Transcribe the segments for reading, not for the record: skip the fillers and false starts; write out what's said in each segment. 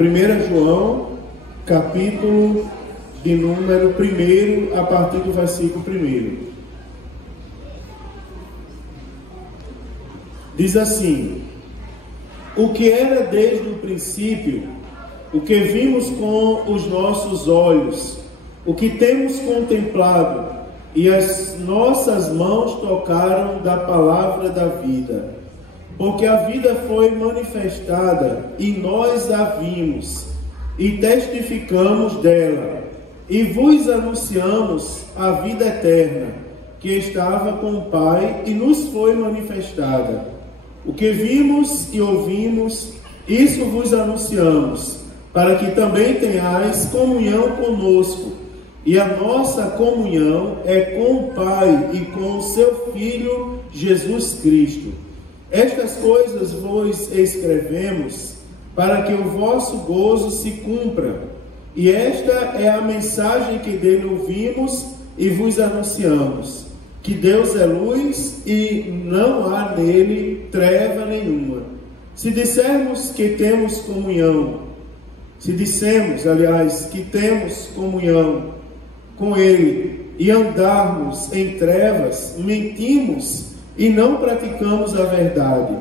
1 João, capítulo de número 1, a partir do versículo 1. Diz assim: o que era desde o princípio, o que vimos com os nossos olhos, o que temos contemplado, e as nossas mãos tocaram da palavra da vida. Porque a vida foi manifestada, e nós a vimos, e testificamos dela, e vos anunciamos a vida eterna, que estava com o Pai, e nos foi manifestada. O que vimos e ouvimos, isso vos anunciamos, para que também tenhais comunhão conosco. E a nossa comunhão é com o Pai e com o seu Filho Jesus Cristo. Estas coisas vos escrevemos, para que o vosso gozo se cumpra. E esta é a mensagem que dele ouvimos e vos anunciamos: que Deus é luz e não há nele treva nenhuma. Se dissermos que temos comunhão, se dissermos, aliás, que temos comunhão com ele e andarmos em trevas, mentimos e não praticamos a verdade.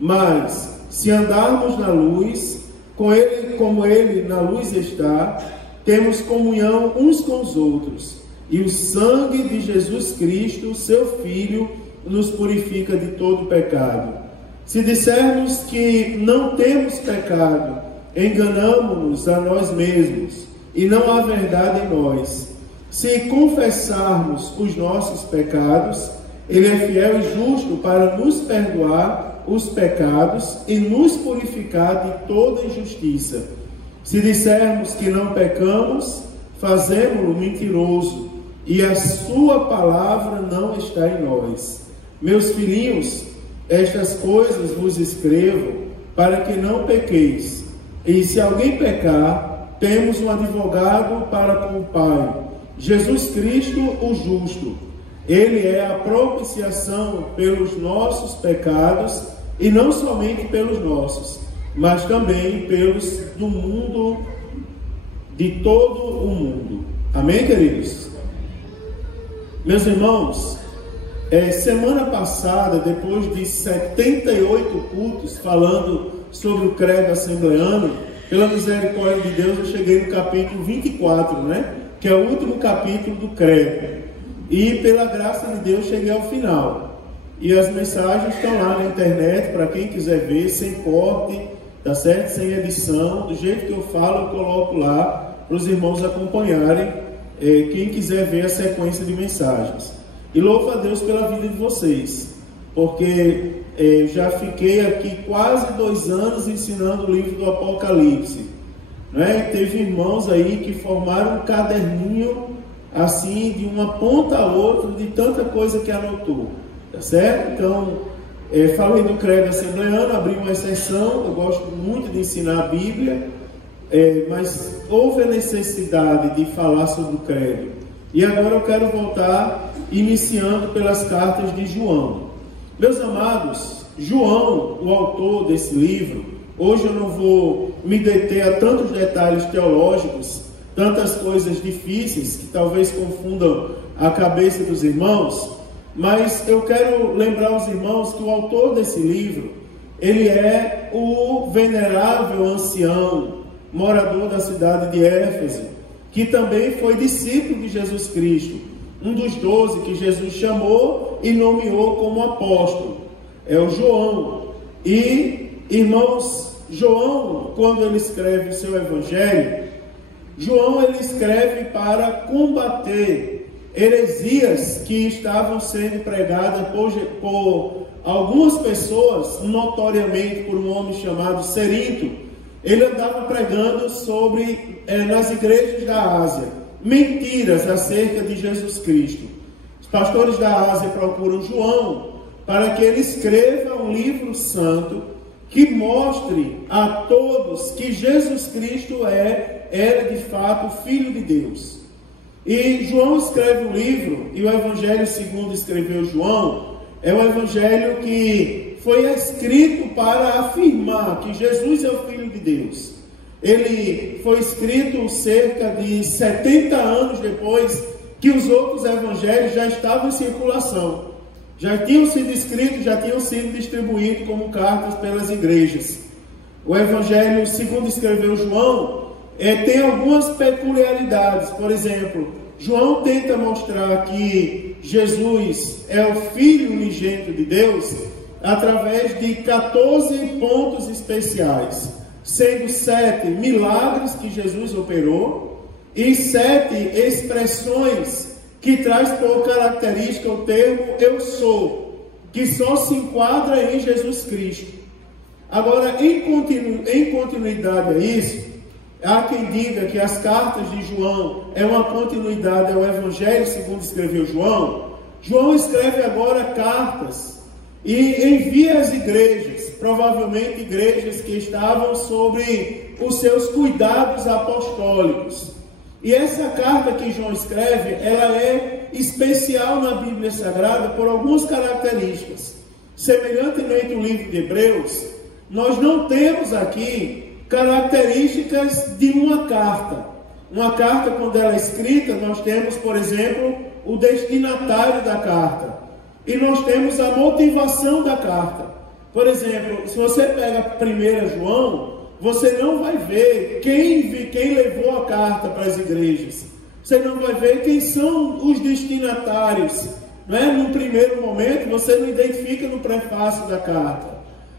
Mas se andarmos na luz, com ele, como ele na luz está, temos comunhão uns com os outros. E o sangue de Jesus Cristo, seu Filho, nos purifica de todo pecado. Se dissermos que não temos pecado, enganamo-nos a nós mesmos, e não há verdade em nós. Se confessarmos os nossos pecados, ele é fiel e justo para nos perdoar os pecados e nos purificar de toda injustiça. Se dissermos que não pecamos, fazemo-lo mentiroso, e a sua palavra não está em nós. Meus filhinhos, estas coisas vos escrevo para que não pequeis. E se alguém pecar, temos um advogado para com o Pai, Jesus Cristo, o justo. Ele é a propiciação pelos nossos pecados, e não somente pelos nossos, mas também pelos do mundo, de todo o mundo. Amém, queridos? Meus irmãos, semana passada, depois de 78 cultos falando sobre o credo assembleano, pela misericórdia de Deus, eu cheguei no capítulo 24, que é o último capítulo do credo. E pela graça de Deus, cheguei ao final. E as mensagens estão lá na internet, para quem quiser ver, sem corte, tá certo? Sem edição, do jeito que eu falo, eu coloco lá, para os irmãos acompanharem, quem quiser ver a sequência de mensagens. E louvo a Deus pela vida de vocês, porque já fiquei aqui quase 2 anos ensinando o livro do Apocalipse, Teve irmãos aí que formaram um caderninho assim, de uma ponta a outra, de tanta coisa que anotou, tá certo? Então, falei do credo assembleano, abri uma exceção. Eu gosto muito de ensinar a Bíblia, mas houve a necessidade de falar sobre o credo. E agora eu quero voltar iniciando pelas cartas de João. Meus amados, João, o autor desse livro, hoje eu não vou me deter a tantos detalhes teológicos, tantas coisas difíceis que talvez confundam a cabeça dos irmãos, mas eu quero lembrar aos irmãos que o autor desse livro, ele é o venerável ancião, morador da cidade de Éfeso, que também foi discípulo de Jesus Cristo, um dos 12 que Jesus chamou e nomeou como apóstolo, é o João. E, irmãos, João, quando ele escreve o seu evangelho, João ele escreve para combater heresias que estavam sendo pregadas por algumas pessoas, notoriamente por um homem chamado Cerinto. Ele andava pregando sobre, nas igrejas da Ásia, mentiras acerca de Jesus Cristo. Os pastores da Ásia procuram João para que ele escreva um livro santo que mostre a todos que Jesus Cristo era de fato o Filho de Deus. E João escreve um livro, e o Evangelho segundo escreveu João, é um evangelho que foi escrito para afirmar que Jesus é o Filho de Deus. ele foi escrito cerca de 70 anos depois que os outros evangelhos já estavam em circulação. Já tinham sido escritos, já tinham sido distribuídos como cartas pelas igrejas. O evangelho, segundo escreveu João, tem algumas peculiaridades. Por exemplo, João tenta mostrar que Jesus é o Filho unigênito de Deus através de 14 pontos especiais, sendo 7 milagres que Jesus operou e 7 expressões que traz por característica o termo eu sou, que só se enquadra em Jesus Cristo. Agora, em continuidade a isso, há quem diga que as cartas de João é uma continuidade ao Evangelho segundo escreveu João. João escreve agora cartas e envia às igrejas, provavelmente igrejas que estavam sobre os seus cuidados apostólicos. E essa carta que João escreve, ela é especial na Bíblia Sagrada por algumas características. Semelhantemente ao livro de Hebreus, nós não temos aqui características de uma carta. Uma carta, quando ela é escrita, nós temos, por exemplo, o destinatário da carta. E nós temos a motivação da carta. Por exemplo, se você pega 1 João, você não vai ver quem levou a carta para as igrejas. Você não vai ver quem são os destinatários. Não é? No primeiro momento, você não identifica no prefácio da carta.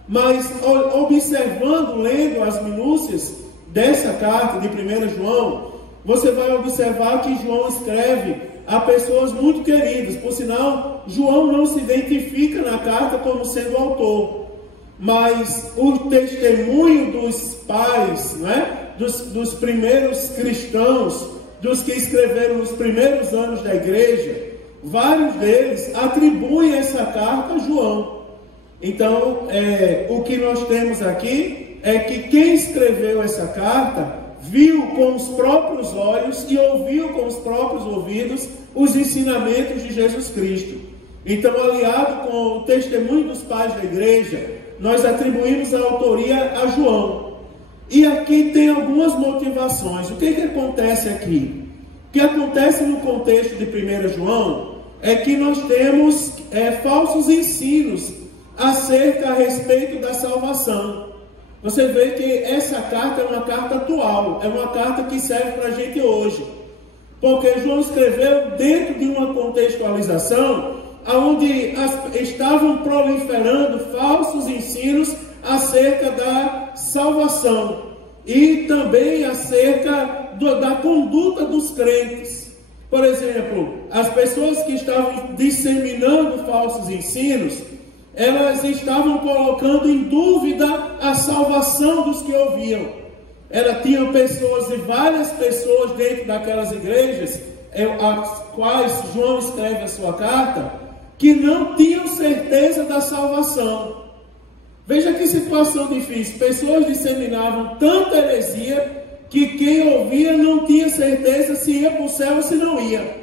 Mas, observando, lendo as minúcias dessa carta de 1 João, você vai observar que João escreve a pessoas muito queridas. Por sinal, João não se identifica na carta como sendo o autor. Mas o testemunho dos pais, não é? dos primeiros cristãos, dos que escreveram nos primeiros anos da igreja, vários deles atribuem essa carta a João. Então, o que nós temos aqui é que quem escreveu essa carta viu com os próprios olhos e ouviu com os próprios ouvidos os ensinamentos de Jesus Cristo. Então, aliado com o testemunho dos pais da igreja, nós atribuímos a autoria a João. E aqui tem algumas motivações. O que acontece aqui? O que acontece no contexto de 1 João é que nós temos falsos ensinos a respeito da salvação. Você vê que essa carta é uma carta atual, é uma carta que serve para a gente hoje. Porque João escreveu dentro de uma contextualização onde estavam proliferando falsos ensinos acerca da salvação e também acerca da conduta dos crentes. Por exemplo, as pessoas que estavam disseminando falsos ensinos, elas estavam colocando em dúvida a salvação dos que ouviam. Tinham pessoas, e várias pessoas dentro daquelas igrejas, às quais João escreve a sua carta, que não tinham certeza da salvação. Veja que situação difícil. Pessoas disseminavam tanta heresia que quem ouvia não tinha certeza se ia para o céu ou se não ia.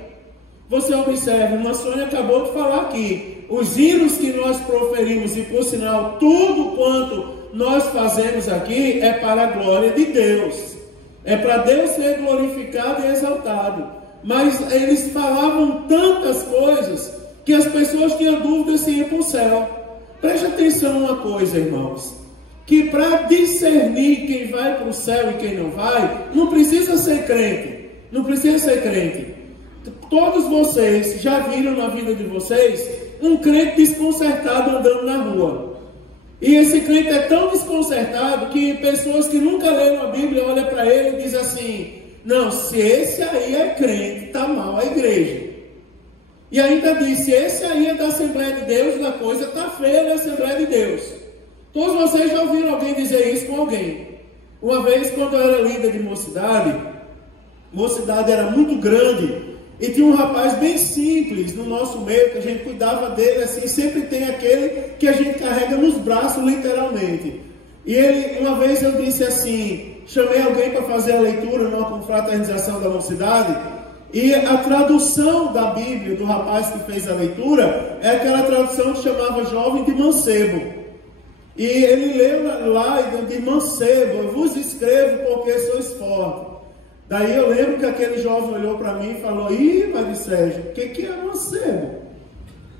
Você observa, a Sônia acabou de falar aqui, os hinos que nós proferimos, e por sinal, tudo quanto nós fazemos aqui é para a glória de Deus. É para Deus ser glorificado e exaltado. Mas eles falavam tantas coisas que as pessoas tinham dúvida se ir para o céu. Preste atenção uma coisa, irmãos, que para discernir quem vai para o céu e quem não vai, não precisa ser crente. Não precisa ser crente. Todos vocês já viram na vida de vocês um crente desconcertado andando na rua. E esse crente é tão desconcertado que pessoas que nunca leram a Bíblia olham para ele e dizem assim: não, se esse aí é crente, está mal a igreja. E ainda diz: se esse aí é da Assembleia de Deus, a coisa está feia na Assembleia de Deus. Todos vocês já ouviram alguém dizer isso com alguém. Uma vez, quando eu era líder de mocidade era muito grande, e tinha um rapaz bem simples no nosso meio, que a gente cuidava dele assim, sempre tem aquele que a gente carrega nos braços, literalmente. E uma vez eu disse assim, chamei alguém para fazer a leitura numa confraternização da mocidade, e a tradução da Bíblia do rapaz que fez a leitura é aquela tradução que chamava Jovem de Mancebo. E ele leu lá de mancebo, eu vos escrevo porque sois fortes. Daí eu lembro que aquele jovem olhou para mim e falou: ih, Padre Sérgio, o que é mancebo?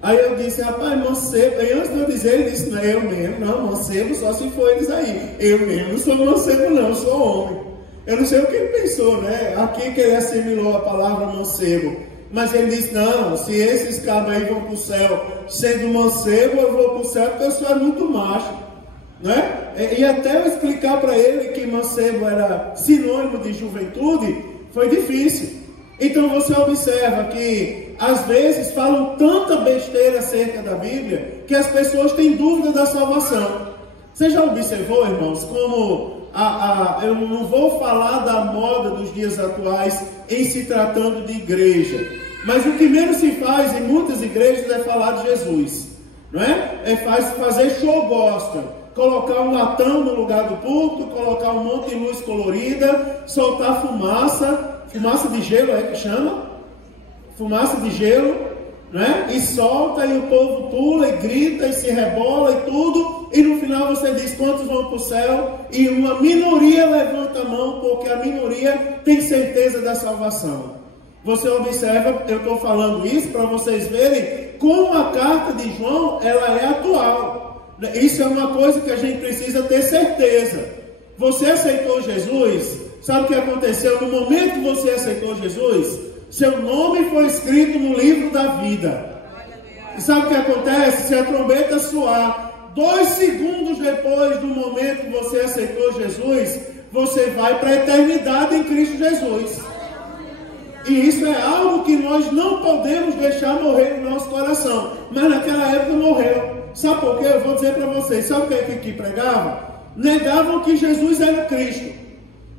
Aí eu disse: rapaz, mancebo. E antes de eu dizer, ele disse: não, eu mesmo, não, mancebo só se for eles aí. Eu mesmo não sou mancebo, não, eu sou homem. Eu não sei o que ele pensou, né? Aqui que ele assimilou a palavra mancebo. Mas ele disse: não, se esses cabos aí vão para o céu sendo mancebo, eu vou para o céu porque eu sou muito macho, né? E até eu explicar para ele que mancebo era sinônimo de juventude, foi difícil. Então você observa que às vezes falam tanta besteira acerca da Bíblia que as pessoas têm dúvida da salvação. Você já observou, irmãos, como eu não vou falar da moda dos dias atuais em se tratando de igreja, mas o que menos se faz em muitas igrejas é falar de Jesus, não é? É fazer show gospel, colocar um latão no lugar do púlpito, colocar um monte de luz colorida, soltar fumaça de gelo, é que chama? Fumaça de gelo, né? E solta, e o povo pula, e grita, e se rebola, e tudo, e no final você diz quantos vão para o céu, e uma minoria levanta a mão, porque a minoria tem certeza da salvação. Você observa, eu estou falando isso para vocês verem como a carta de João, ela é atual. Isso é uma coisa que a gente precisa ter certeza. Você aceitou Jesus? Sabe o que aconteceu? No momento que você aceitou Jesus, seu nome foi escrito no livro da vida. E sabe o que acontece? Se a trombeta soar, 2 segundos depois do momento que você aceitou Jesus, você vai para a eternidade em Cristo Jesus. E isso é algo que nós não podemos deixar morrer no nosso coração. Mas naquela época morreu. Sabe por quê? Eu vou dizer para vocês. Sabe o que é que pregava? Negavam que Jesus era Cristo.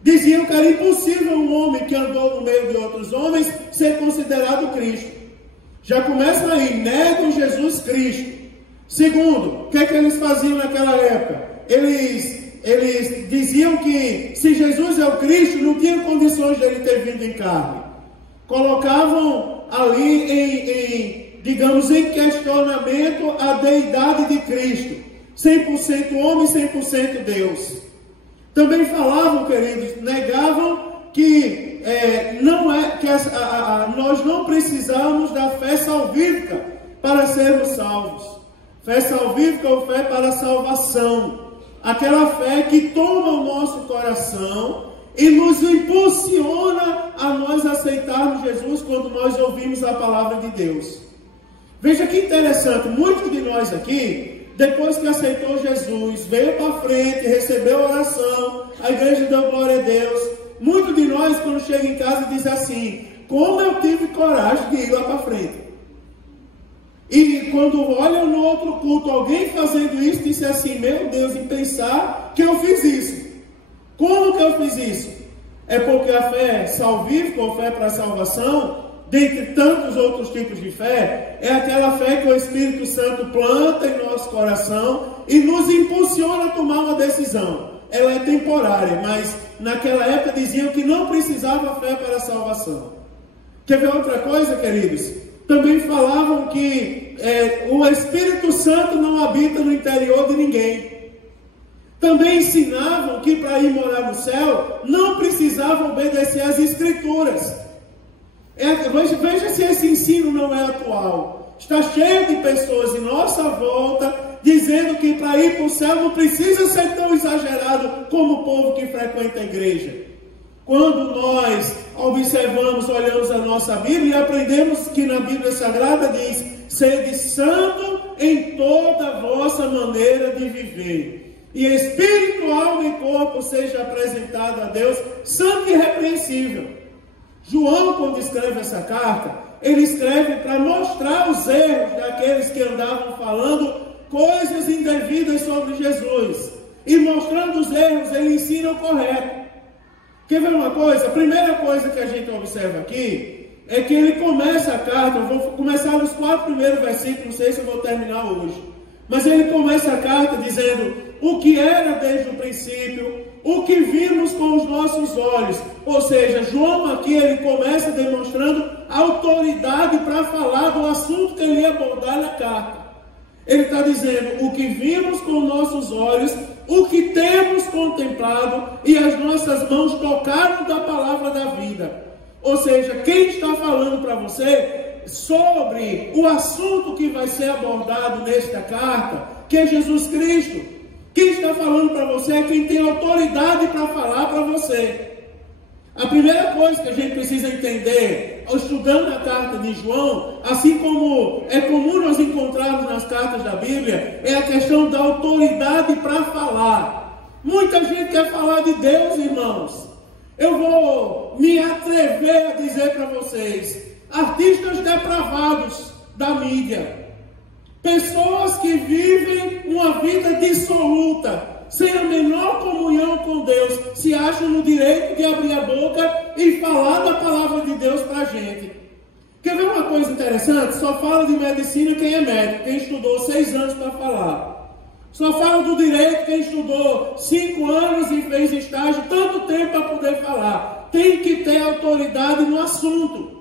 Diziam que era impossível um homem que andou no meio de outros homens ser considerado Cristo. Já começa aí, negam Jesus Cristo. Segundo, o que é que eles faziam naquela época? Eles diziam que se Jesus é o Cristo, não tinha condições de ele ter vindo em carne. Colocavam ali digamos, em questionamento a deidade de Cristo. 100% homem, 100% Deus. Também falavam, queridos, negavam que nós não precisamos da fé salvífica para sermos salvos. Fé salvífica ou fé para a salvação. Aquela fé que toma o nosso coração e nos impulsiona a nós aceitarmos Jesus quando nós ouvimos a palavra de Deus. Veja que interessante, muitos de nós aqui, depois que aceitou Jesus, veio para frente, recebeu a oração, a igreja deu glória a Deus. Muitos de nós, quando chega em casa, diz assim: como eu tive coragem de ir lá para frente. E quando olham no outro culto, alguém fazendo isso, disse assim: meu Deus, em pensar que eu fiz isso. Como que eu fiz isso? É porque a fé salvífica ou fé para a salvação, dentre tantos outros tipos de fé, é aquela fé que o Espírito Santo planta em nosso coração e nos impulsiona a tomar uma decisão. Ela é temporária, mas naquela época diziam que não precisava fé para a salvação. Quer ver outra coisa, queridos? Também falavam que o Espírito Santo não habita no interior de ninguém. Também ensinavam que para ir morar no céu não precisava obedecer às Escrituras. Veja se esse ensino não é atual. Está cheio de pessoas em nossa volta dizendo que para ir para o céu não precisa ser tão exagerado como o povo que frequenta a igreja. Quando nós observamos, olhamos a nossa Bíblia e aprendemos que na Bíblia Sagrada diz: sede santo em toda a vossa maneira de viver, e espírito, alma e corpo seja apresentado a Deus santo e irrepreensível. João, quando escreve essa carta, ele escreve para mostrar os erros daqueles que andavam falando coisas indevidas sobre Jesus. E mostrando os erros, ele ensina o correto. Quer ver uma coisa? A primeira coisa que a gente observa aqui é que ele começa a carta, eu vou começar nos 4 primeiros versículos, não sei se eu vou terminar hoje. Mas ele começa a carta dizendo o que era desde o princípio, o que vimos com os nossos olhos. Ou seja, João aqui ele começa demonstrando autoridade para falar do assunto que ele ia abordar na carta. Ele está dizendo: o que vimos com nossos olhos, o que temos contemplado e as nossas mãos tocaram da palavra da vida. Ou seja, quem está falando para você sobre o assunto que vai ser abordado nesta carta, que é Jesus Cristo. Quem está falando para você é quem tem autoridade para falar para você. A primeira coisa que a gente precisa entender, estudando a carta de João, assim como é comum nós encontrarmos nas cartas da Bíblia, é a questão da autoridade para falar. Muita gente quer falar de Deus, irmãos. Eu vou me atrever a dizer para vocês, artistas depravados da mídia, pessoas que vivem uma vida dissoluta, sem a menor comunhão com Deus, se acham no direito de abrir a boca e falar da palavra de Deus para a gente. Quer ver uma coisa interessante? Só fala de medicina quem é médico, quem estudou 6 anos para falar. Só fala do direito quem estudou 5 anos e fez estágio, tanto tempo para poder falar. Tem que ter autoridade no assunto.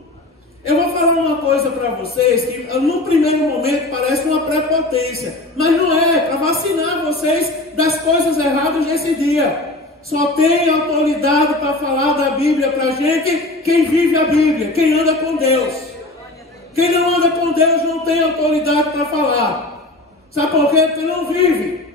Eu vou falar uma coisa para vocês que no primeiro momento parece uma prepotência, mas não é, para vacinar vocês das coisas erradas desse dia. Só tem autoridade para falar da Bíblia para a gente quem vive a Bíblia, quem anda com Deus. Quem não anda com Deus não tem autoridade para falar. Sabe por quê? Porque não vive.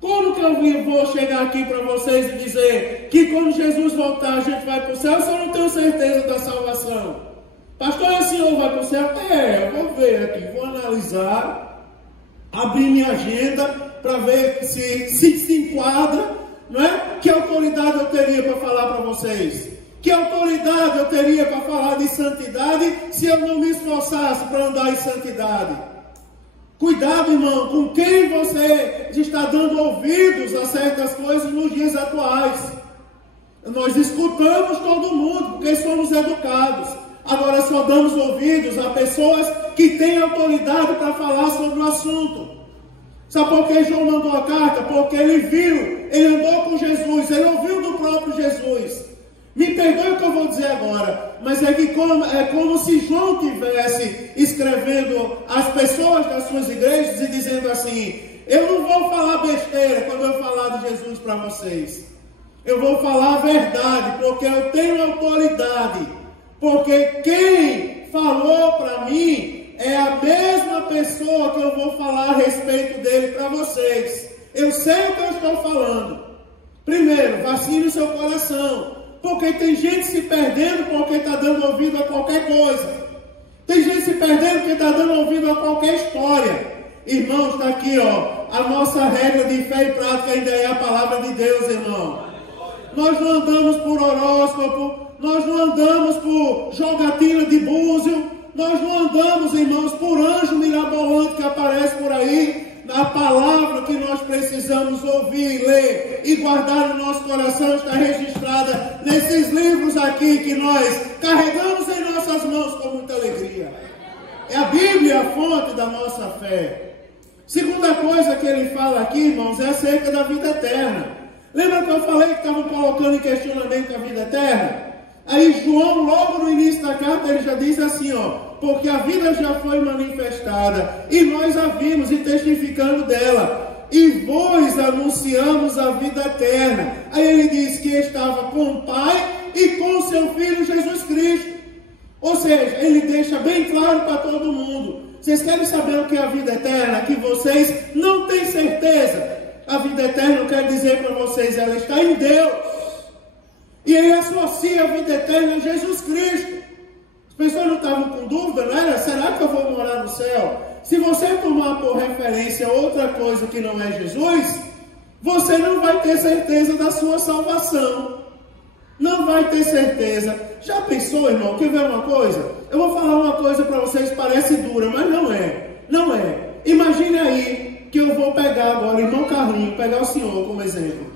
Como que eu vou chegar aqui para vocês e dizer que quando Jesus voltar a gente vai para o céu se eu não tenho certeza da salvação? Pastor, o senhor vai para o céu? Eu vou ver aqui, vou analisar, abrir minha agenda para ver se enquadra, não é? Que autoridade eu teria para falar para vocês? Que autoridade eu teria para falar de santidade se eu não me esforçasse para andar em santidade? Cuidado, irmão, com quem você está dando ouvidos a certas coisas nos dias atuais. Nós escutamos todo mundo, porque somos educados. Agora só damos ouvidos a pessoas que têm autoridade para falar sobre o assunto. Sabe por que João mandou a carta? Porque ele viu, ele andou com Jesus, ele ouviu do próprio Jesus. Me perdoe o que eu vou dizer agora, mas é como se João tivesse escrevendo às pessoas das suas igrejas e dizendo assim: eu não vou falar besteira quando eu falar de Jesus para vocês. Eu vou falar a verdade, porque eu tenho autoridade. Porque quem falou para mim é a mesma pessoa que eu vou falar a respeito dele para vocês. Eu sei o que eu estou falando. Primeiro, vacine o seu coração. Porque tem gente se perdendo porque está dando ouvido a qualquer coisa. Tem gente se perdendo porque está dando ouvido a qualquer história. Irmãos, está aqui, a nossa regra de fé e prática ainda é a palavra de Deus, irmão. Nós não andamos por horóscopo. Nós não andamos por jogatina de búzio, nós não andamos, irmãos, por anjo mirabolante que aparece por aí. A palavra que nós precisamos ouvir, ler e guardar no nosso coração está registrada nesses livros aqui que nós carregamos em nossas mãos com muita alegria. É a Bíblia a fonte da nossa fé. Segunda coisa que ele fala aqui, irmãos, é acerca da vida eterna. Lembra que eu falei que estavam colocando em questionamento a vida eterna? Aí João, logo no início da carta, ele já diz assim, porque a vida já foi manifestada, e nós a vimos e testificando dela, e vos anunciamos a vida eterna. Aí ele diz que estava com o Pai e com seu Filho Jesus Cristo. Ou seja, ele deixa bem claro para todo mundo. Vocês querem saber o que é a vida eterna? Que vocês não têm certeza. A vida eterna, eu quero dizer para vocês, ela está em Deus. E ele associa a vida eterna a Jesus Cristo. As pessoas não estavam com dúvida, não era? Será que eu vou morar no céu? Se você tomar por referência outra coisa que não é Jesus, você não vai ter certeza da sua salvação. Não vai ter certeza. Já pensou, irmão? Quer ver uma coisa? Eu vou falar uma coisa para vocês, parece dura, mas não é. Não é. Imagine aí que eu vou pegar agora o irmão Carlinho, pegar o senhor como exemplo.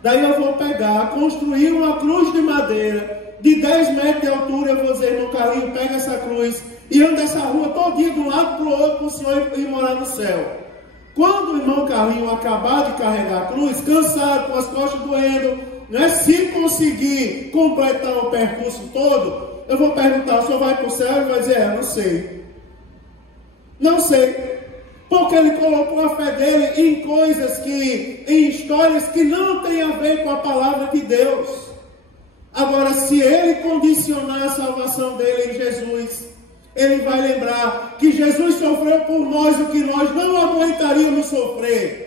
Daí eu vou pegar, construir uma cruz de madeira de 10 metros de altura. Eu vou dizer, irmão Carlinho, pega essa cruz e anda essa rua todinha de um lado para o outro para o senhor ir morar no céu. Quando o irmão Carlinho acabar de carregar a cruz, cansado, com as costas doendo, né, se conseguir completar o percurso todo, eu vou perguntar, o senhor vai para o céu? Ele vai dizer, não sei. Não sei. porque ele colocou a fé dele em coisas em histórias que não têm a ver com a palavra de Deus. Agora, se ele condicionar a salvação dele em Jesus, ele vai lembrar que Jesus sofreu por nós o que nós não aguentaríamos sofrer.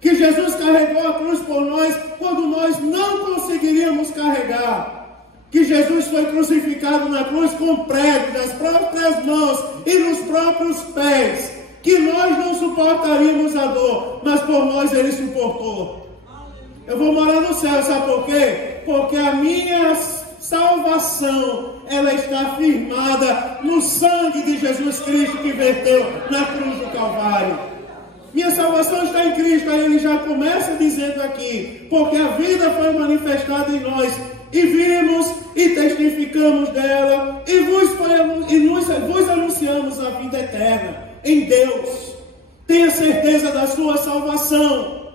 Que Jesus carregou a cruz por nós quando nós não conseguiríamos carregar. Que Jesus foi crucificado na cruz com prego nas próprias mãos e nos próprios pés. Que nós não suportaríamos a dor, mas por nós ele suportou. Eu vou morar no céu, sabe por quê? Porque a minha salvação, ela está firmada no sangue de Jesus Cristo que verteu na cruz do Calvário. Minha salvação está em Cristo. Aí ele já começa dizendo aqui, porque a vida foi manifestada em nós, e vimos e testificamos dela, e vos anunciamos a vida eterna em Deus. Tenha certeza da sua salvação.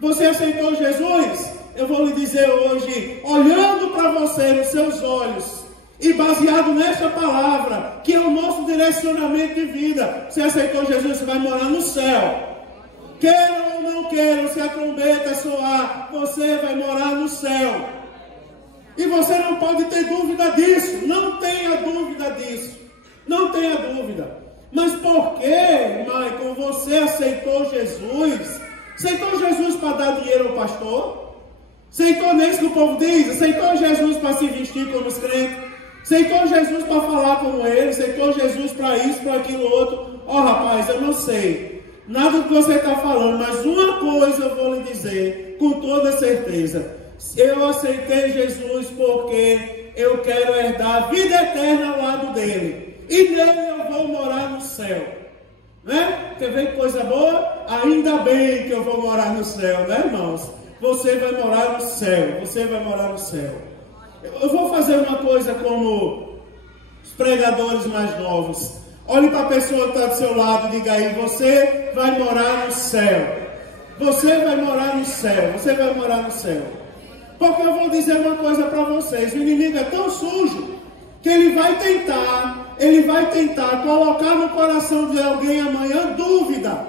Você aceitou Jesus? Eu vou lhe dizer hoje, olhando para você nos seus olhos, e baseado nesta palavra, que é o nosso direcionamento de vida, você aceitou Jesus, você vai morar no céu. Queiram ou não queiram, se a trombeta soar, você vai morar no céu. E você não pode ter dúvida disso. Não tenha dúvida disso. Não tenha dúvida. Mas por que, Michael, você aceitou Jesus? Aceitou Jesus para dar dinheiro ao pastor? Aceitou nisso que o povo diz? Aceitou Jesus para se vestir como os crentes? Aceitou Jesus para falar como ele? Aceitou Jesus para isso, para aquilo outro? Rapaz, eu não sei nada do que você está falando, mas uma coisa eu vou lhe dizer com toda certeza. Eu aceitei Jesus porque eu quero herdar a vida eterna ao lado dele, e nele eu vou morar no céu, né? Quer ver que coisa boa? Ainda bem que eu vou morar no céu, né, irmãos? Você vai morar no céu, você vai morar no céu. Eu vou fazer uma coisa como os pregadores mais novos. Olhe para a pessoa que está do seu lado e diga aí, você vai morar no céu. Você vai morar no céu, você vai morar no céu. Porque eu vou dizer uma coisa para vocês, o inimigo é tão sujo que ele vai tentar colocar no coração de alguém amanhã dúvida.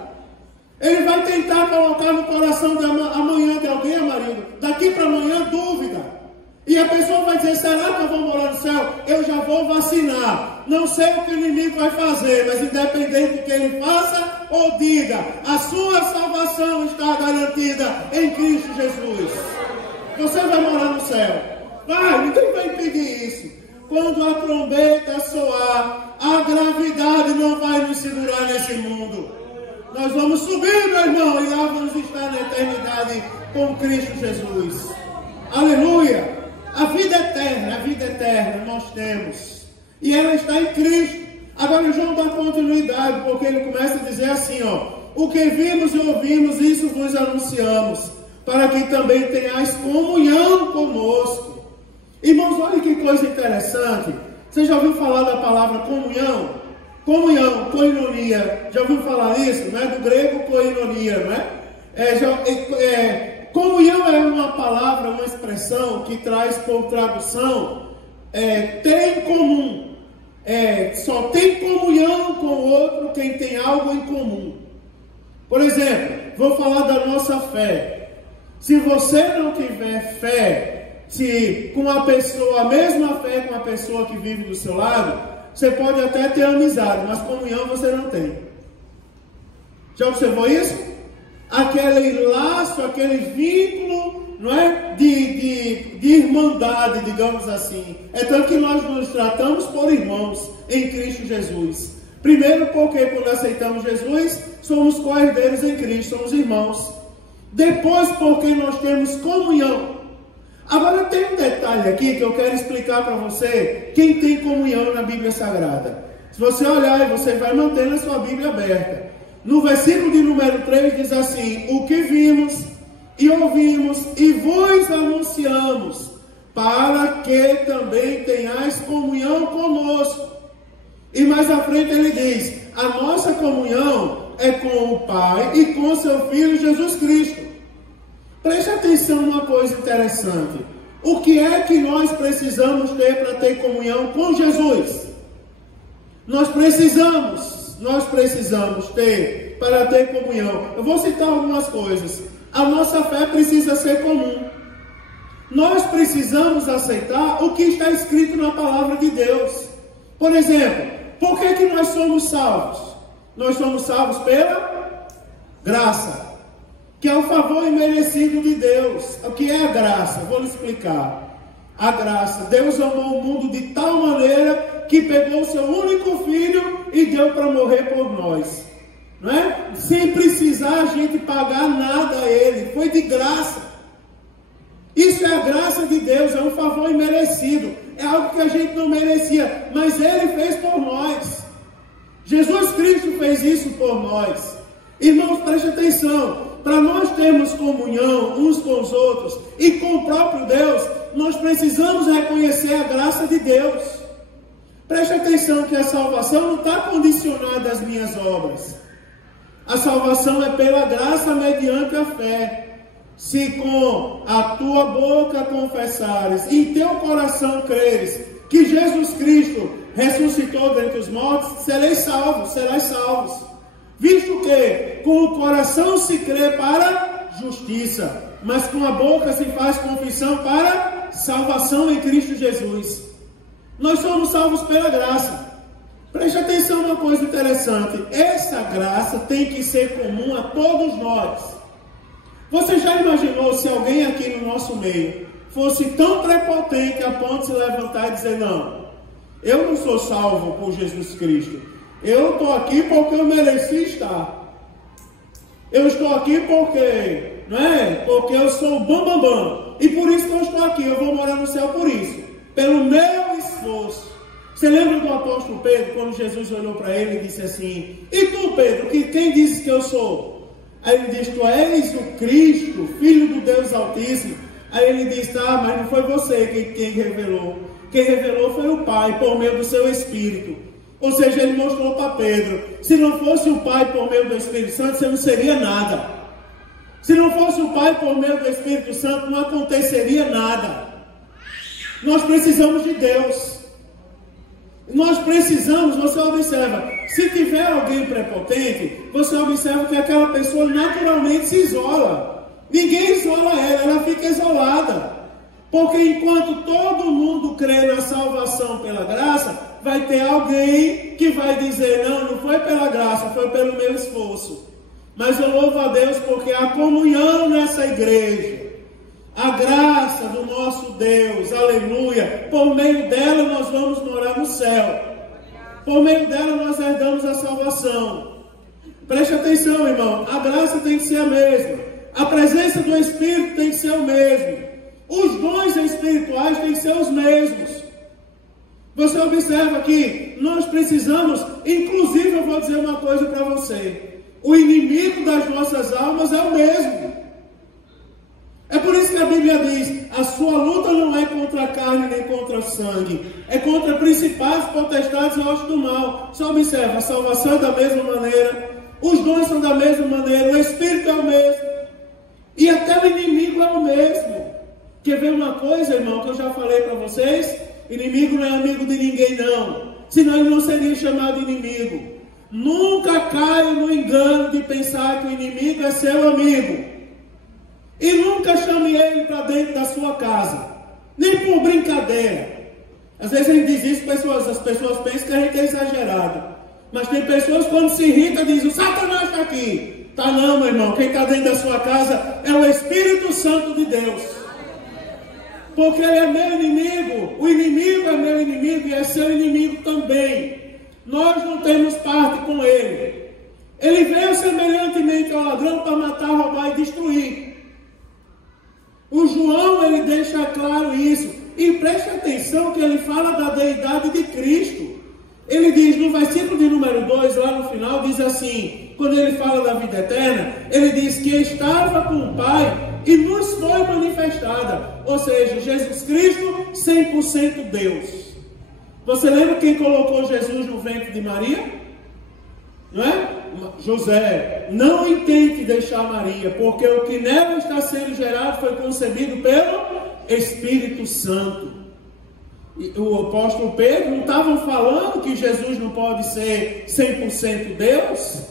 Ele vai tentar colocar no coração de amanhã de alguém, marido, daqui para amanhã dúvida. E a pessoa vai dizer, será que eu vou morar no céu? Eu já vou vacinar. Não sei o que o inimigo vai fazer, mas independente do que ele faça ou diga, a sua salvação está garantida em Cristo Jesus. Você vai morar no céu. Ninguém vai impedir isso. Quando a trombeta soar, a gravidade não vai nos segurar nesse mundo. Nós vamos subir, meu irmão, e lá vamos estar na eternidade com Cristo Jesus. Aleluia! A vida eterna nós temos. E ela está em Cristo. Agora João dá continuidade, porque ele começa a dizer assim, o que vimos e ouvimos, isso vos anunciamos, para que também tenhais comunhão conosco. Irmãos, olha que coisa interessante. Você já ouviu falar da palavra comunhão? Comunhão, koinonia. Já ouviu falar isso? Né? Do grego koinonia, não é? Comunhão é uma palavra, uma expressão que traz por tradução ter em comum. Só tem comunhão com o outro quem tem algo em comum. Por exemplo, vou falar da nossa fé. Se você não tiver fé, com a mesma fé com a pessoa que vive do seu lado, você pode até ter amizade, mas comunhão você não tem. Já observou isso? Aquele laço, aquele vínculo, não é? De irmandade, digamos assim. É tanto que nós nos tratamos por irmãos em Cristo Jesus. Primeiro porque quando aceitamos Jesus, somos co-herdeiros em Cristo, somos irmãos. Depois porque nós temos comunhão. Agora tem um detalhe aqui que eu quero explicar para você, quem tem comunhão na Bíblia Sagrada. Se você olhar, você vai mantendo a sua Bíblia aberta. No versículo de número 3 diz assim, o que vimos e ouvimos e vos anunciamos, para que também tenhais comunhão conosco. E mais à frente ele diz, a nossa comunhão é com o Pai e com seu Filho Jesus Cristo. Preste atenção numa coisa interessante. O que é que nós precisamos ter para ter comunhão com Jesus? Nós precisamos ter para ter comunhão. Eu vou citar algumas coisas. A nossa fé precisa ser comum. Nós precisamos aceitar o que está escrito na palavra de Deus. Por exemplo, por que nós somos salvos? Nós somos salvos pela graça, que é o favor imerecido de Deus. O que é a graça? Vou lhe explicar. A graça, Deus amou o mundo de tal maneira que pegou o seu único filho e deu para morrer por nós, não é? Sem precisar a gente pagar nada a ele, foi de graça. Isso é a graça de Deus, é um favor imerecido, é algo que a gente não merecia, mas ele fez por nós. Jesus Cristo fez isso por nós. Irmãos, preste atenção, para nós termos comunhão uns com os outros e com o próprio Deus, nós precisamos reconhecer a graça de Deus. Preste atenção que a salvação não está condicionada às minhas obras. A salvação é pela graça mediante a fé. Se com a tua boca confessares e em teu coração creres que Jesus Cristo ressuscitou dentre os mortos, serás salvos. Visto que com o coração se crê para justiça, mas com a boca se faz confissão para salvação em Cristo Jesus. Nós somos salvos pela graça. Preste atenção numa coisa interessante. Essa graça tem que ser comum a todos nós. Você já imaginou se alguém aqui no nosso meio fosse tão prepotente a ponto de se levantar e dizer: não, eu não sou salvo por Jesus Cristo, eu estou aqui porque eu mereci estar, eu estou aqui porque, não é? Porque eu sou bam, e por isso que eu estou aqui, eu vou morar no céu por isso, pelo meu esforço. Você lembra do apóstolo Pedro, quando Jesus olhou para ele e disse assim: e tu, Pedro, quem disse que eu sou? Aí ele diz: tu és o Cristo, Filho do Deus Altíssimo. Aí ele diz: tá, mas não foi você quem revelou. Quem revelou foi o Pai, por meio do seu Espírito. Ou seja, ele mostrou para Pedro: se não fosse o Pai por meio do Espírito Santo, você não seria nada. Se não fosse o Pai por meio do Espírito Santo, não aconteceria nada. Nós precisamos de Deus. Nós precisamos, você observa, se tiver alguém prepotente, você observa que aquela pessoa naturalmente se isola. Ninguém isola ela fica isolada. Porque enquanto todo mundo crê na salvação pela graça, vai ter alguém que vai dizer: não foi pela graça, foi pelo meu esforço. Mas eu louvo a Deus porque há comunhão nessa igreja. A graça do nosso Deus, aleluia, por meio dela nós vamos morar no céu. Por meio dela nós herdamos a salvação. Preste atenção, irmão, a graça tem que ser a mesma. A presença do Espírito tem que ser o mesmo. Os dons espirituais têm que ser os mesmos. Você observa que nós precisamos, inclusive eu vou dizer uma coisa para você: o inimigo das nossas almas é o mesmo. É por isso que a Bíblia diz: a sua luta não é contra a carne nem contra o sangue, é contra principados, potestades e hostes do mal. Só observa, a salvação é da mesma maneira, os dons são da mesma maneira, o Espírito é o mesmo, e até o inimigo é o mesmo. Quer ver uma coisa, irmão, que eu já falei para vocês? Inimigo não é amigo de ninguém, não, senão ele não seria chamado inimigo. Nunca caia no engano de pensar que o inimigo é seu amigo. E nunca chame ele para dentro da sua casa, nem por brincadeira. Às vezes a gente diz isso, as pessoas pensam que a gente é exagerado. Mas tem pessoas, quando se irrita, dizem: o Satanás está aqui. Tá não, meu irmão, quem está dentro da sua casa é o Espírito Santo de Deus. Porque ele é meu inimigo, o inimigo é meu inimigo e é seu inimigo também. Nós não temos parte com ele. Ele veio semelhantemente ao ladrão para matar, roubar e destruir. O João, ele deixa claro isso. E preste atenção que ele fala da deidade de Cristo. Ele diz no versículo de número 2, lá no final, diz assim, quando ele fala da vida eterna, ele diz que estava com o Pai e nos foi manifestada. Ou seja, Jesus Cristo, 100% Deus. Você lembra quem colocou Jesus no ventre de Maria? Não é? José, não intente deixar Maria, porque o que nela está sendo gerado foi concebido pelo Espírito Santo. E o apóstolo Pedro não estava falando que Jesus não pode ser 100% Deus?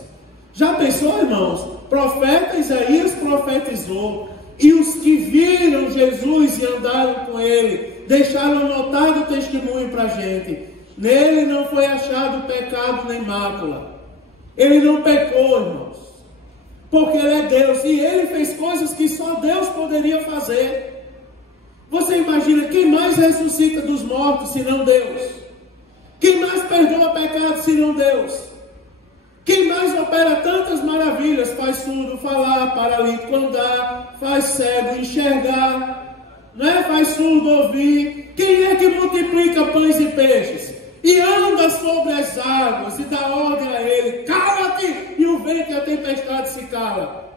Já pensou, irmãos? Profeta Isaías profetizou, e os que viram Jesus e andaram com ele, deixaram notado o testemunho para a gente. Nele não foi achado pecado nem mácula. Ele não pecou, irmãos, porque ele é Deus, e ele fez coisas que só Deus poderia fazer. Você imagina, quem mais ressuscita dos mortos senão Deus? Quem mais perdoa pecados senão Deus? Quem mais opera tantas maravilhas, faz surdo falar, paralítico andar, faz cego enxergar, né? Faz surdo ouvir? Quem é que multiplica pães e peixes? E anda sobre as águas e dá ordem a ele, cala-te, e o vento e a tempestade se cala.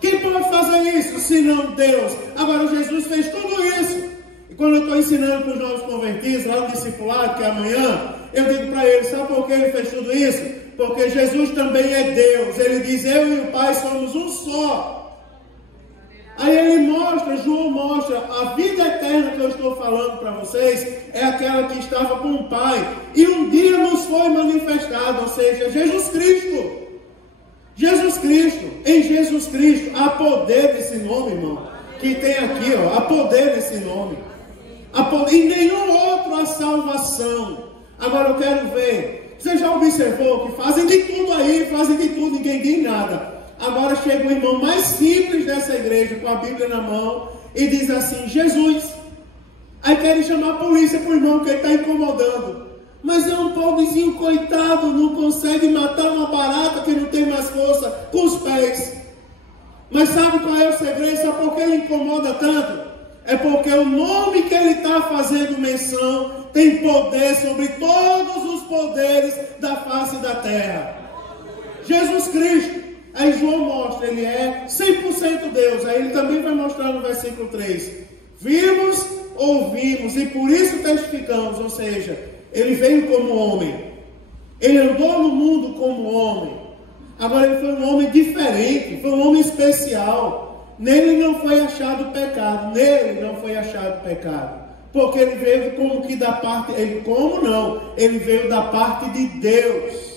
Quem pode fazer isso, senão Deus? Agora, Jesus fez tudo isso. E quando eu estou ensinando para os novos convertidos, lá no discipulado, que é amanhã, eu digo para eles, sabe por que ele fez tudo isso? Porque Jesus também é Deus. Ele diz, eu e o Pai somos um só. Aí ele mostra, João mostra, a vida eterna que eu estou falando para vocês, é aquela que estava com o Pai. E um dia nos foi manifestado, ou seja, Jesus Cristo. Jesus Cristo, em Jesus Cristo, há poder nesse nome, irmão. Que tem aqui, ó, há poder nesse nome. Em nenhum outro há salvação. Agora eu quero ver, você já observou que fazem de tudo aí, fazem de tudo, ninguém diz nada. Agora chega o irmão mais simples dessa igreja, com a Bíblia na mão, e diz assim, Jesus. Aí querem chamar a polícia para o irmão, que ele está incomodando. Mas é um pobrezinho coitado, não consegue matar uma barata que não tem mais força com os pés. Mas sabe qual é o segredo? Sabe por que ele incomoda tanto? É porque o nome que ele está fazendo menção tem poder sobre todos os poderes da face da terra. Jesus Cristo. Aí João mostra, ele é 100% Deus. Aí ele também vai mostrar no versículo 3. Vimos, ouvimos e por isso testificamos. Ou seja, ele veio como homem. Ele andou no mundo como homem. Agora ele foi um homem diferente, foi um homem especial. Nele não foi achado pecado, nele não foi achado pecado. Porque ele veio como que da parte, ele veio da parte de Deus.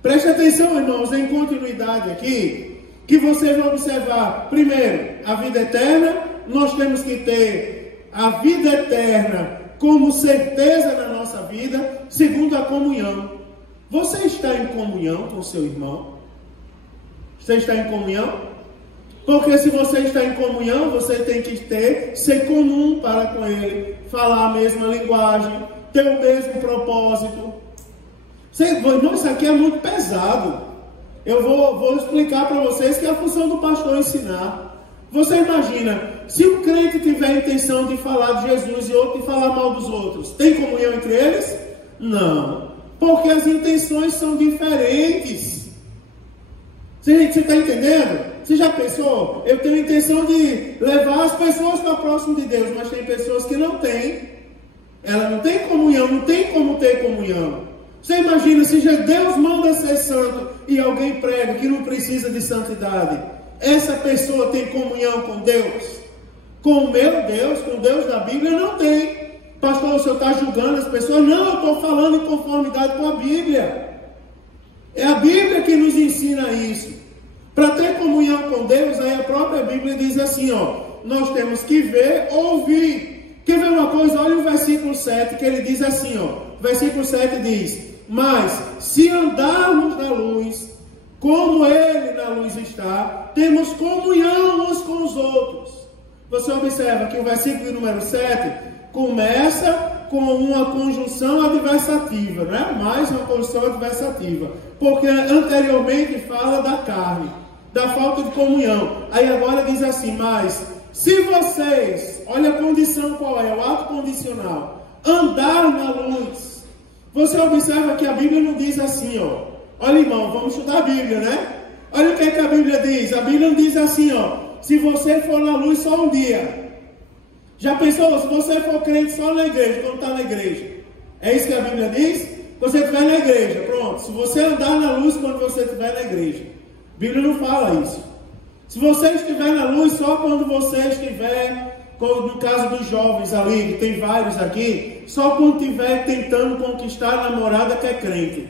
Preste atenção, irmãos, em continuidade aqui, que vocês vão observar, primeiro, a vida eterna. Nós temos que ter a vida eterna como certeza na nossa vida. Segundo, a comunhão. Você está em comunhão com o seu irmão? Você está em comunhão? Porque se você está em comunhão, você tem que ser comum para com ele, falar a mesma linguagem, ter o mesmo propósito. Irmão, isso aqui é muito pesado. Eu vou explicar para vocês que é a função do pastor ensinar. Você imagina, se um crente tiver a intenção de falar de Jesus e outro de falar mal dos outros, tem comunhão entre eles? Não, porque as intenções são diferentes. Você está entendendo? Você já pensou? Eu tenho a intenção de levar as pessoas para próximo de Deus, mas tem pessoas que não têm. Ela não tem comunhão, não tem como ter comunhão. Você imagina se Deus manda ser santo e alguém prega que não precisa de santidade. Essa pessoa tem comunhão com Deus? Com o meu Deus, com o Deus da Bíblia, não tem. Pastor, o senhor está julgando as pessoas? Não, eu estou falando em conformidade com a Bíblia. É a Bíblia que nos ensina isso. Para ter comunhão com Deus, aí a própria Bíblia diz assim, ó, nós temos que ver, ouvir. Quer ver uma coisa? Olha o versículo 7, que ele diz assim, ó, versículo 7 diz, mas se andarmos na luz, como ele na luz está, temos comunhão uns com os outros. Você observa que o versículo número 7 começa com uma conjunção adversativa, né? Mais uma conjunção adversativa, porque anteriormente fala da carne, da falta de comunhão. Aí agora diz assim, mas se vocês, olha a condição qual é, o ato condicional, andar na luz. Você observa que a Bíblia não diz assim, ó, olha irmão, vamos estudar a Bíblia, né? Olha o que é que a Bíblia diz. A Bíblia não diz assim, ó, se você for na luz só um dia. Já pensou, se você for crente só na igreja, quando está na igreja? É isso que a Bíblia diz? Você estiver na igreja, pronto. Se você andar na luz quando você estiver na igreja. A Bíblia não fala isso. Se você estiver na luz só quando você estiver, no caso dos jovens ali, que tem vários aqui, só quando estiver tentando conquistar a namorada que é crente.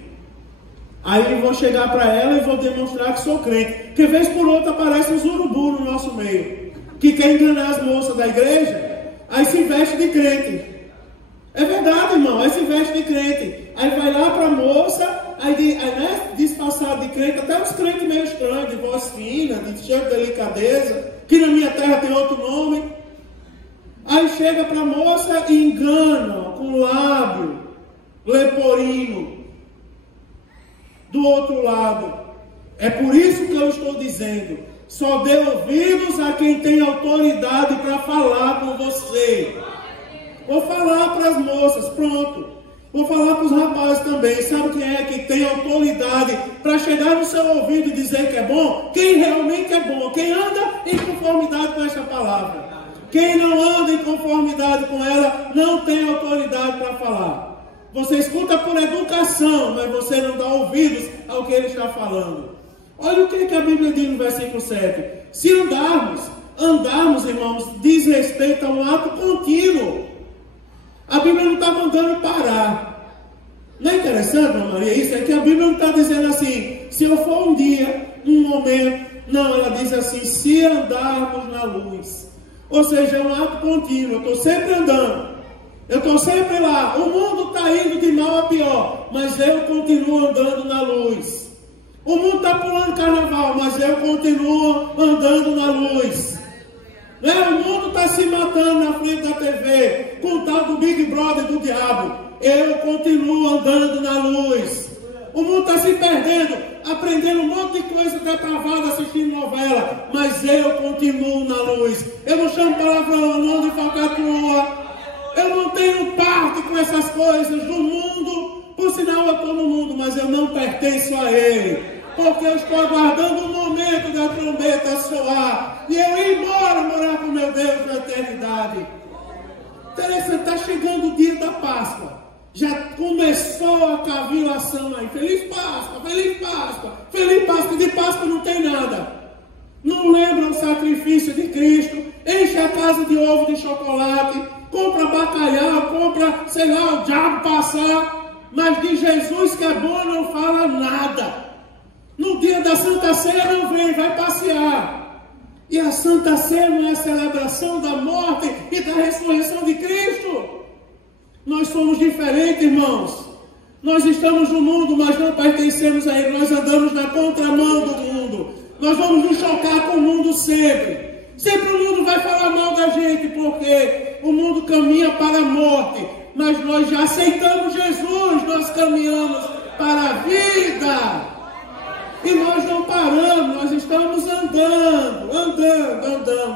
Aí eu vou chegar para ela e vou demonstrar que sou crente. Que vez por outra aparece uns urubu no nosso meio, que quer enganar as moças da igreja, aí se veste de crente. É verdade, irmão, aí se veste de crente. Aí vai lá para a moça, aí disfarçado de crente, até os crentes meio estranhos, de voz fina, de cheio de delicadeza, que na minha terra tem outro nome. Aí chega para a moça e engana com lábio leporino do outro lado. É por isso que eu estou dizendo, só dê ouvidos a quem tem autoridade para falar com você. Vou falar para as moças, pronto. Vou falar para os rapazes também. Sabe quem é que tem autoridade para chegar no seu ouvido e dizer que é bom? Quem realmente é bom, quem anda em conformidade com essa palavra. Quem não anda em conformidade com ela, não tem autoridade para falar. Você escuta por educação, mas você não dá ouvidos ao que ele está falando. Olha o que a Bíblia diz no versículo 7. Se andarmos, irmãos, diz respeito a um ato contínuo. A Bíblia não está mandando parar. Não é interessante, Ana Maria? Isso é que a Bíblia não está dizendo assim, se eu for um dia, um momento. Não, ela diz assim, se andarmos na luz. Ou seja, é um ato contínuo. Eu estou sempre andando. Eu estou sempre lá. O mundo está indo de mal a pior, mas eu continuo andando na luz. O mundo está pulando carnaval, mas eu continuo andando na luz. O mundo está se matando na frente da TV, com o tal do Big Brother do diabo. Eu continuo andando na luz. O mundo está se perdendo, aprendendo um monte de coisa depravada, assistindo novela, mas eu continuo na luz. Eu não chamo palavrão, eu não ando de falcatrua. Eu não tenho parte com essas coisas do mundo. Por sinal, eu estou no mundo, mas eu não pertenço a ele. Porque eu estou aguardando o momento da trombeta soar e eu ir embora morar com meu Deus na eternidade. Interessante, está chegando o dia da Páscoa. Já começou a cavilação aí. Feliz Páscoa, Feliz Páscoa, Feliz Páscoa. De Páscoa não tem nada. Não lembra o sacrifício de Cristo. Enche a casa de ovo de chocolate. Compra bacalhau, compra, sei lá, o diabo passar. Mas de Jesus que é bom não fala nada. No dia da Santa Ceia não vem, vai passear. E a Santa Ceia não é a celebração da morte e da ressurreição de Cristo. Nós somos diferentes, irmãos. Nós estamos no mundo, mas não pertencemos a ele. Nós andamos na contramão do mundo. Nós vamos nos chocar com o mundo sempre. Sempre o mundo vai falar mal da gente, porque o mundo caminha para a morte. Mas nós já aceitamos Jesus, nós caminhamos para a vida. E nós não paramos, nós estamos andando.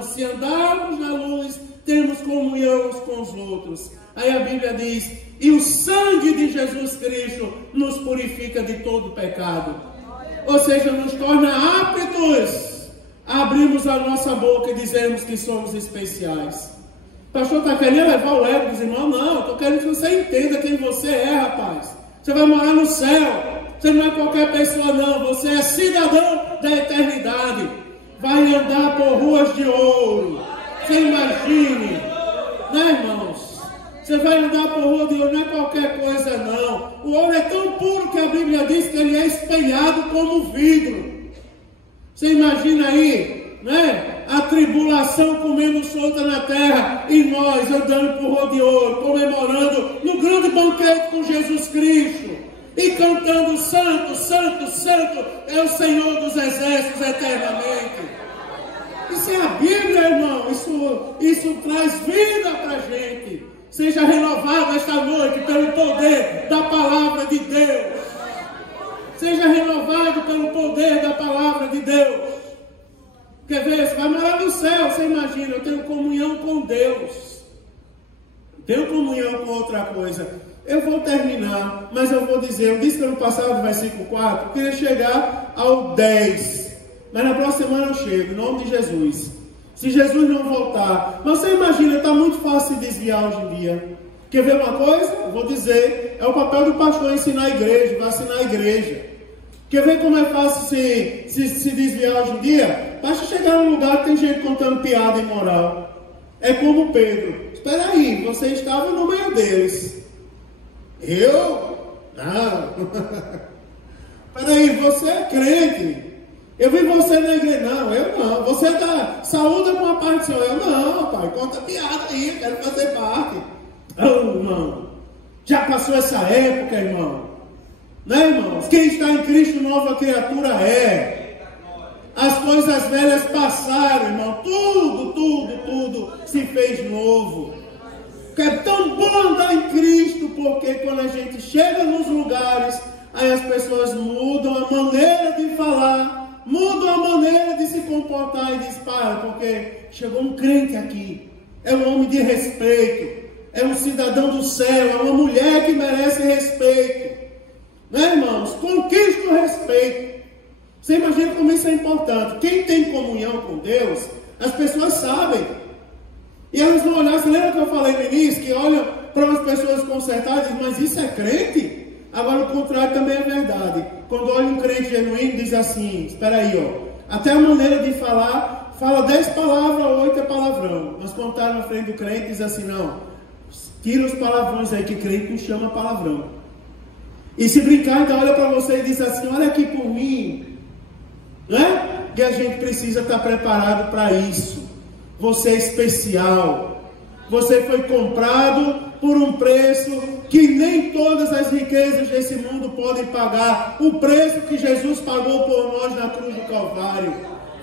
Se andarmos na luz, temos comunhão uns com os outros. Aí a Bíblia diz, e o sangue de Jesus Cristo nos purifica de todo pecado. Ou seja, nos torna aptos a abrirmos a nossa boca e dizermos que somos especiais. O pastor está querendo levar o ego dos irmãos? Não, estou querendo que você entenda quem você é, rapaz. Você vai morar no céu. Você não é qualquer pessoa não, você é cidadão da eternidade. Vai andar por ruas de ouro. Você imagine, né, irmãos? Você vai andar por rua de ouro, não é qualquer coisa não. O ouro é tão puro que a Bíblia diz que ele é espelhado como vidro. Você imagina aí, né? A tribulação comendo solta na terra e nós andando por rua de ouro, comemorando no grande banquete com Jesus Cristo. E cantando santo, santo, santo é o Senhor dos exércitos eternamente. Isso é a Bíblia, irmão. Isso traz vida para a gente. Seja renovado esta noite pelo poder da palavra de Deus. Seja renovado pelo poder da palavra de Deus. Quer ver? Você vai morar no céu, você imagina. Eu tenho comunhão com Deus. Tenho comunhão com outra coisa. Eu vou terminar, mas eu vou dizer, eu disse que ano passado, no versículo 4, eu queria chegar ao 10. Mas na próxima semana eu chego, em nome de Jesus. Se Jesus não voltar. Mas você imagina, está muito fácil se desviar hoje em dia. Quer ver uma coisa? Eu vou dizer, é o papel do pastor ensinar a igreja, vacinar a igreja. Quer ver como é fácil se desviar hoje em dia? Basta chegar num lugar que tem gente contando piada imoral. É como Pedro. Espera aí, você estava no meio deles. Eu? Não. Peraí, você é crente. Eu vi você na igreja. Não, eu não. Você dá saúde com a parte do Senhor. Eu não, pai. Conta piada aí, eu quero fazer parte. Oh, irmão. Já passou essa época, irmão. Né, irmãos? Quem está em Cristo, nova criatura é. As coisas velhas passaram, irmão. Tudo se fez novo. É tão bom andar em Cristo, porque quando a gente chega nos lugares, aí as pessoas mudam a maneira de falar, mudam a maneira de se comportar e diz, para, porque chegou um crente aqui, é um homem de respeito, é um cidadão do céu, é uma mulher que merece respeito. Né, irmãos? Conquista o respeito. Você imagina como isso é importante. Quem tem comunhão com Deus, as pessoas sabem. E elas vão olhar, você lembra que eu falei no início, que olham para as pessoas consertadas e dizem, mas isso é crente? Agora o contrário também é verdade. Quando olha um crente genuíno, diz assim, espera aí, ó, até a maneira de falar, fala 10 palavras, 8 é palavrão. Mas quando está na frente do crente, diz assim, não, tira os palavrões aí, que crente não chama palavrão. E se brincar, então olha para você e diz assim, olha aqui por mim, né? Que a gente precisa estar preparado para isso. Você é especial. Você foi comprado por um preço que nem todas as riquezas desse mundo podem pagar. O preço que Jesus pagou por nós na cruz do Calvário.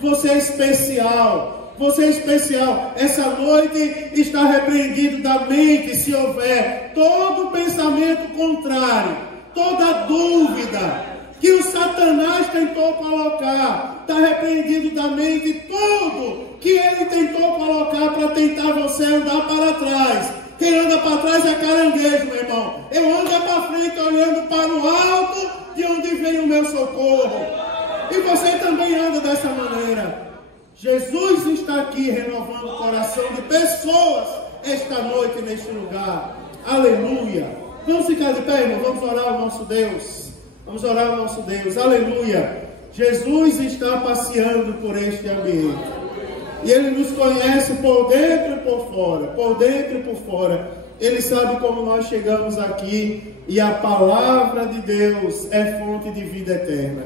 Você é especial. Você é especial. Essa noite está repreendido da mente, se houver todo pensamento contrário, toda dúvida que o Satanás tentou colocar, está repreendido da mente tudo que ele tentou colocar para tentar você andar para trás. Quem anda para trás é caranguejo, meu irmão. Eu ando para frente olhando para o alto, de onde vem o meu socorro. E você também anda dessa maneira. Jesus está aqui renovando o coração de pessoas esta noite neste lugar. Aleluia. Vamos ficar de pé, irmão. Vamos orar ao nosso Deus. Vamos orar ao nosso Deus. Aleluia. Jesus está passeando por este ambiente. E Ele nos conhece por dentro e por fora. Por dentro e por fora. Ele sabe como nós chegamos aqui. E a palavra de Deus é fonte de vida eterna.